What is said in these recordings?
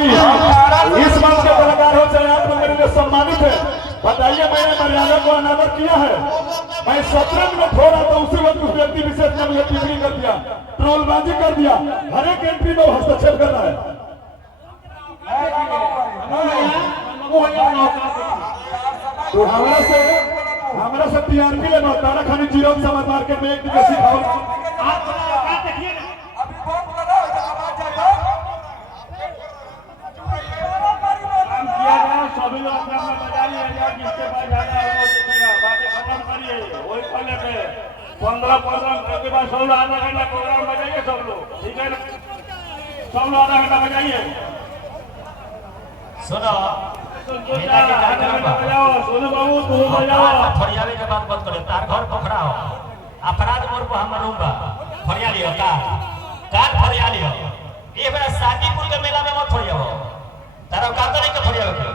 जी इस मंच के कलाकार हो चाहे आप लोग मेरे लिए सम्मानित है। बताइए मैंने मर्यादा को अनादर किया है? मैं 17 मिनट हो रहा था उसी वक्त उस व्यक्ति विशेष ने मुझे टिप्पणी कर दिया, ट्रोलबाजी कर दिया। हर एक एंट्री में हस्तक्षेप कर रहा है। तो हमारा से टीआरपी ले तारा खानी जीरो समझ मार्केट में एक दिन सिखाओ। सभी लोग अपना बजा लिए जिसके पास जाना है वो देखेगा। बातें खत्म करिए वही पहले पे 15 के बाद 16 आधा घंटा प्रोग्राम बजाइए सब लोग, ठीक है ना? सब लोग आधा घंटा बजाइए। सुनो बजाओ सोनू बाबू तू बजाओ। फरियावे के बात मत करो, तार घर पोखरा हो अपराध मोर को हम रूंगा फरिया लियो कार फरिया लियो। ये बार शादीपुर के मेला में मत फरियाओ, तारा का नहीं के फरियाओ के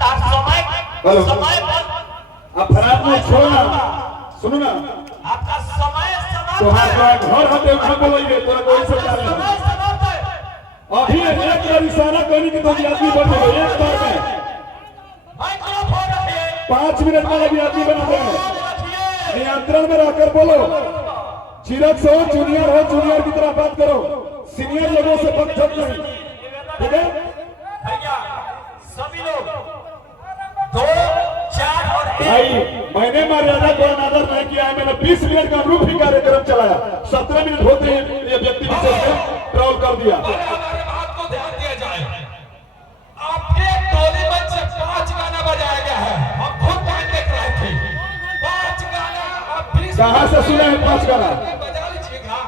तार समय अपराध में छोड़ना। सुनो ना आपका समय समाप्त तो घर हटे उठा बोलेंगे तोरा कोई से क्या नहीं। अभी एक बार इशारा करने की तो आदमी बन गए एक बार में 5 मिनट में भी आदमी बना देंगे। नियंत्रण में रहकर बोलो। चिरक से हो जूनियर हो जूनियर की तरह बात करो, सीनियर लोगों से पक्षत नहीं, ठीक है भैया? सभी लोग 2 4 और 1 भाई मैंने मर्यादा को अनादर नहीं किया है। मैंने 20 मिनट का रूप ही कार्यक्रम चलाया, 17 मिनट होते ही ये व्यक्ति विशेष ने ट्रोल कर दिया। हमारे बात को ध्यान दिया जाए। आपके टोली मंच से 5 गाना बजाया गया है, हम खुद टाइम देख रहे थे। 5 गाना आप 20 कहां से सुने हैं 5 गाना? बजा लीजिएगा।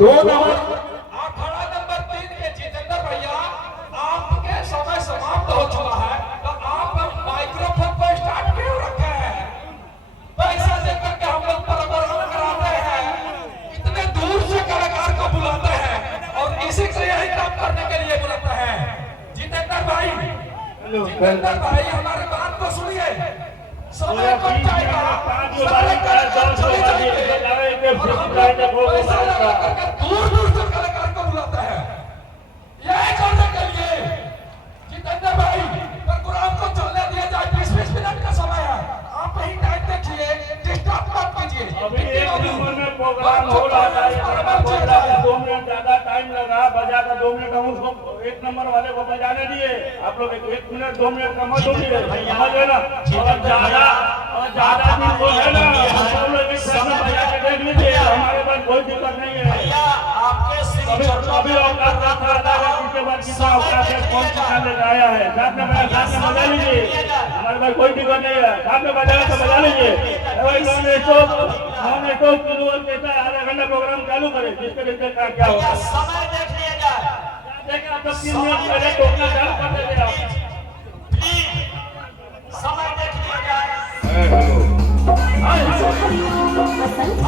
2 नंबर आप खड़ा नंबर 3 के जितेंद्र भैया, आपके समय समाप्त हो चुका है, तो आप माइक्रोफोन को स्टार्ट क्यों रखे हैं? पैसा देकर के हम लोग प्रोग्राम कराते हैं, इतने दूर से कलाकार को बुलाते हैं और इसी से यही काम करने के लिए बुलाते हैं। जितेंद्र भाई हमारे बात को सुनिए। समय कट जाएगा, दूर दूर से कलाकार को बुलाते हैं यही करने के लिए। जितेंद्र भाई प्रोग्राम को चलने दिया जाए, 20 मिनट का समय है, आप यही टाइम देखिए, डिस्टर्ब मत कीजिए। अभी 1 नंबर में प्रोग्राम हो रहा है, 2 मिनट ज्यादा टाइम लगा, बजा का 2 मिनट हम उसको 1 नंबर वाले को बजाने दिए। आप लोग 1 मिनट 2 मिनट का मत होगी समझ लेना। और ज्यादा दिन वो है ना, सब लोग एक साथ बजा के देख लीजिए, हमारे पास कोई दिक्कत नहीं है। भैया आपके अभी औकात था इसके बाद कितना औकात है, कौन कितना लेकर आया है, साथ में बजा लीजिए, हमारे पास कोई दिक्कत नहीं है। साथ में बजाना तो बजा लीजिए। नॉन स्टॉप कैसा आधा घंटा प्रोग्राम चालू करें, जिसके देखते क्या होगा। समय देख लिया जाए। देखिए आप 3 मिनट पहले टोकना चालू कर देते आप। प्लीज समय देख लिया जाए।